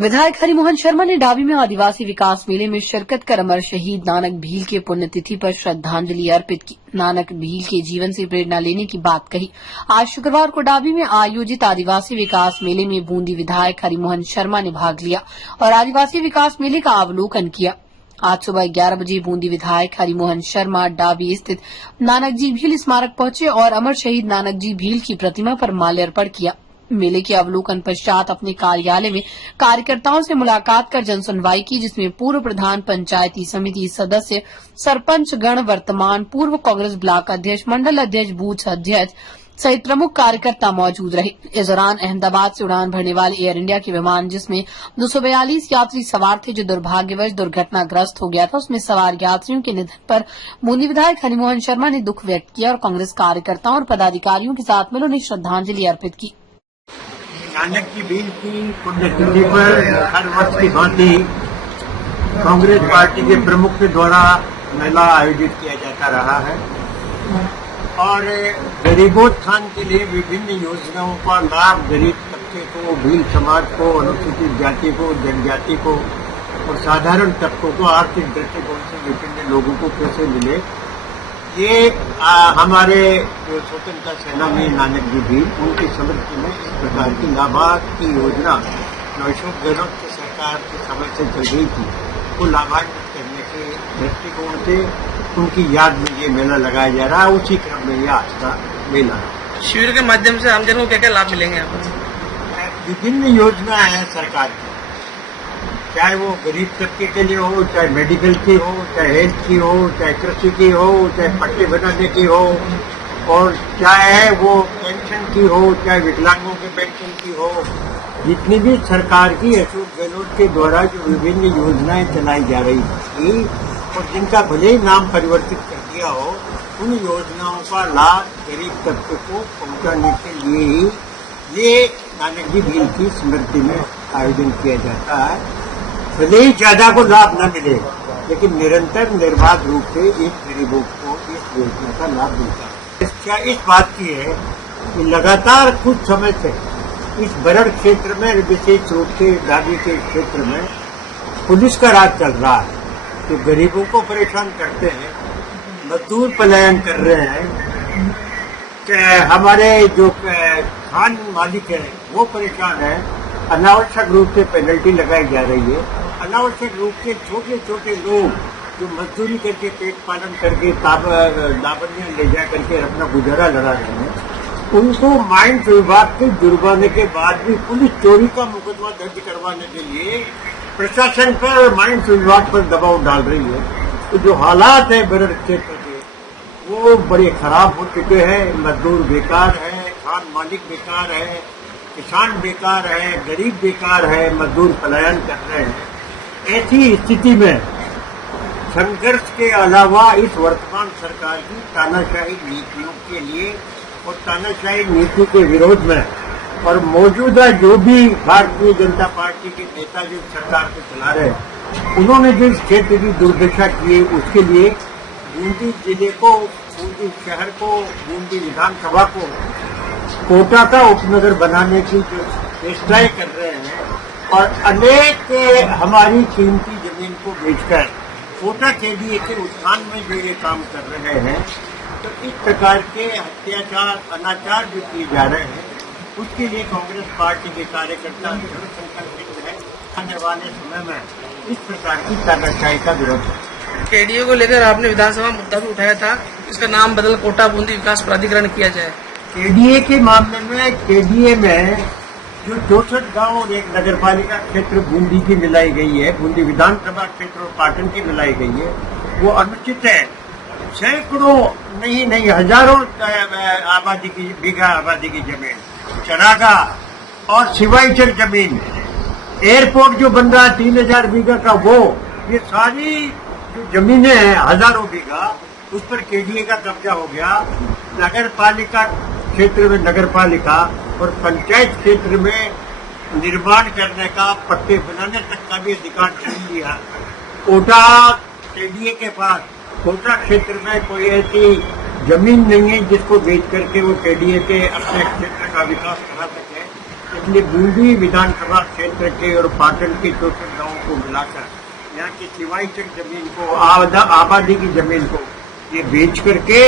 विधायक हरिमोहन शर्मा ने डाबी में आदिवासी विकास मेले में शिरकत कर अमर शहीद नानक भील के पुण्यतिथि पर श्रद्धांजलि अर्पित की। नानक भील के जीवन से प्रेरणा लेने की बात कही। आज शुक्रवार को डाबी में आयोजित आदिवासी विकास मेले में बूंदी विधायक हरिमोहन शर्मा ने भाग लिया और आदिवासी विकास मेले का अवलोकन किया। आज सुबह 11 बजे बूंदी विधायक हरिमोहन शर्मा डाबी स्थित नानक जी भील स्मारक पहुंचे और अमर शहीद नानक जी भील की प्रतिमा पर माल्यार्पण किया। मेले के अवलोकन पश्चात अपने कार्यालय में कार्यकर्ताओं से मुलाकात कर जनसुनवाई की, जिसमें पूर्व प्रधान पंचायती समिति सदस्य, सरपंच गण, वर्तमान पूर्व कांग्रेस ब्लॉक अध्यक्ष, मंडल अध्यक्ष, बूथ अध्यक्ष सहित प्रमुख कार्यकर्ता मौजूद रहे। इस दौरान अहमदाबाद से उड़ान भरने वाले एयर इंडिया के विमान जिसमें 242 यात्री सवार थे, जो दुर्भाग्यवश दुर्घटनाग्रस्त हो गया था, उसमें सवार यात्रियों के निधन पर बूंदी विधायक हरिमोहन शर्मा ने दुख व्यक्त किया और कांग्रेस कार्यकर्ताओं और पदाधिकारियों के साथ मिल उन्हें श्रद्धांजलि अर्पित की। नानक जी भील की पुण्यतिथि पर हर वर्ष की भांति कांग्रेस पार्टी के प्रमुख के द्वारा मेला आयोजित किया जाता रहा है और गरीबोत्थान के लिए विभिन्न योजनाओं का लाभ गरीब तबके को, भील समाज को, अनुसूचित जाति को, जनजाति को और साधारण तबकों को आर्थिक दृष्टिकोण से विभिन्न लोगों को कैसे मिले, ये हमारे जो स्वतंत्रता सेनानी नानक जी भील, उनकी स्मृति में इस प्रकार की लाभार्थ की योजना जो अशोक गहलोत की सरकार के समय से चल रही थी, वो लाभान्वित करने के दृष्टिकोण से उनकी याद में ये मेला लगाया जा रहा है। उसी क्रम में यह आज का मेला है। शिविर के माध्यम से आमजन को क्या क्या लाभ मिलेंगे? विभिन्न योजनाएं हैं सरकार की, चाहे वो गरीब तबके के लिए हो, चाहे मेडिकल की हो, चाहे हेल्थ की हो, चाहे कृषि की हो, चाहे पट्टे बनाने की हो, और चाहे वो पेंशन की हो, चाहे विकलांगों के पेंशन की हो। जितनी भी सरकार की अशोक गहलोत के द्वारा जो विभिन्न योजनाएं चलाई जा रही थी और जिनका भले ही नाम परिवर्तित कर दिया हो, उन योजनाओं का लाभ गरीब तबके को पहुंचाने के लिए ही ये नानक जी भील की स्मृति में आयोजन किया जाता है। भले ही ज्यादा को लाभ न मिले, लेकिन निरंतर निर्बाध रूप से इन गरीबों को इस योजना का लाभ मिलता है। क्या इस बात की है कि लगातार कुछ समय से इस बरड़ क्षेत्र में, विशेष रूप से डाबी के क्षेत्र में पुलिस का राज चल रहा है, तो गरीबों को परेशान करते हैं, मजदूर पलायन कर रहे हैं, हमारे जो खान मालिक है वो परेशान है, अनावश्यक रूप से पेनल्टी लगाई जा रही है, अनावश्यक रूप से छोटे छोटे लोग जो मजदूरी करके पेट पालन करके लावण्य ले जा करके अपना गुजारा लड़ा रहे हैं, उनको माइंस विभाग के जुर्माने के बाद भी पुलिस चोरी का मुकदमा दर्ज करवाने के लिए प्रशासन पर, माइंस विभाग पर दबाव डाल रही है। तो जो हालात है बरड़ क्षेत्र के, वो बड़े खराब हो चुके हैं। मजदूर बेकार है, खान मालिक बेकार है, किसान बेकार है, गरीब बेकार है, मजदूर पलायन कर रहे हैं। ऐसी स्थिति में संघर्ष के अलावा इस वर्तमान सरकार की तानाशाही नीतियों के लिए और तानाशाही नीति के विरोध में और मौजूदा जो भी भारतीय जनता पार्टी के नेता जो सरकार को चला रहे हैं, उन्होंने जो इस क्षेत्र की दुर्दशा की है, उसके लिए बूंदी जिले को, बूंदी शहर को, बूंदी विधानसभा को कोटा का उपनगर बनाने की जो चेष्टाएं कर रहे हैं और अनेक हमारी कीमती जमीन को बेचकर कोटा के लिए के उत्थान में जो ये काम कर रहे हैं, तो इस प्रकार के अत्याचार, अनाचार जो किए जा रहे हैं, उसके लिए कांग्रेस पार्टी के कार्यकर्ता दृढ़ संकल्पित है। आने वाले समय में इस प्रकार की तानाशाही का विरोध है। केडीए को लेकर आपने विधानसभा मुद्दा भी उठाया था, इसका नाम बदल कोटा बूंदी विकास प्राधिकरण किया जाए। केडीए के मामले में, केडीए में जो 64 गांव और एक नगरपालिका क्षेत्र बूंदी की मिलाई गई है, बूंदी विधानसभा क्षेत्र और पाटन की मिलाई गई है, वो अनुचित है। सैकड़ों नहीं हजारों आबादी की, बीघा आबादी की जमीन, चरागाह और सिवाईचर जमीन, एयरपोर्ट जो बन रहा है 3000 बीघा का, वो ये सारी जो जमीनें हैं हजारों बीघा, उस पर केडीए का कब्जा हो गया। नगर पालिका क्षेत्र में नगरपालिका और पंचायत क्षेत्र में निर्माण करने का, पट्टे बनाने तक का भी अधिकार छीन लिया। कोटा केडीए के पास कोटा क्षेत्र में कोई ऐसी जमीन नहीं है जिसको बेच करके वो केडीए के अपने क्षेत्र का विकास करा सके। इसलिए बूंदी विधानसभा क्षेत्र के और पाटन के 64 गांवों को मिलाकर यहाँ की सिवाई तक जमीन को आबादी की जमीन को ये बेच करके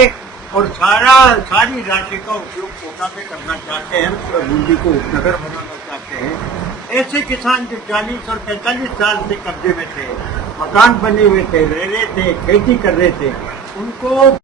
और सारी राशि का उपयोग कोटा में करना चाहते हैं और बूंदी को उपनगर बनाना चाहते हैं। ऐसे किसान जो 40 और 45 साल से कब्जे में थे, मकान बने हुए थे, रह रहे थे, खेती कर रहे थे, उनको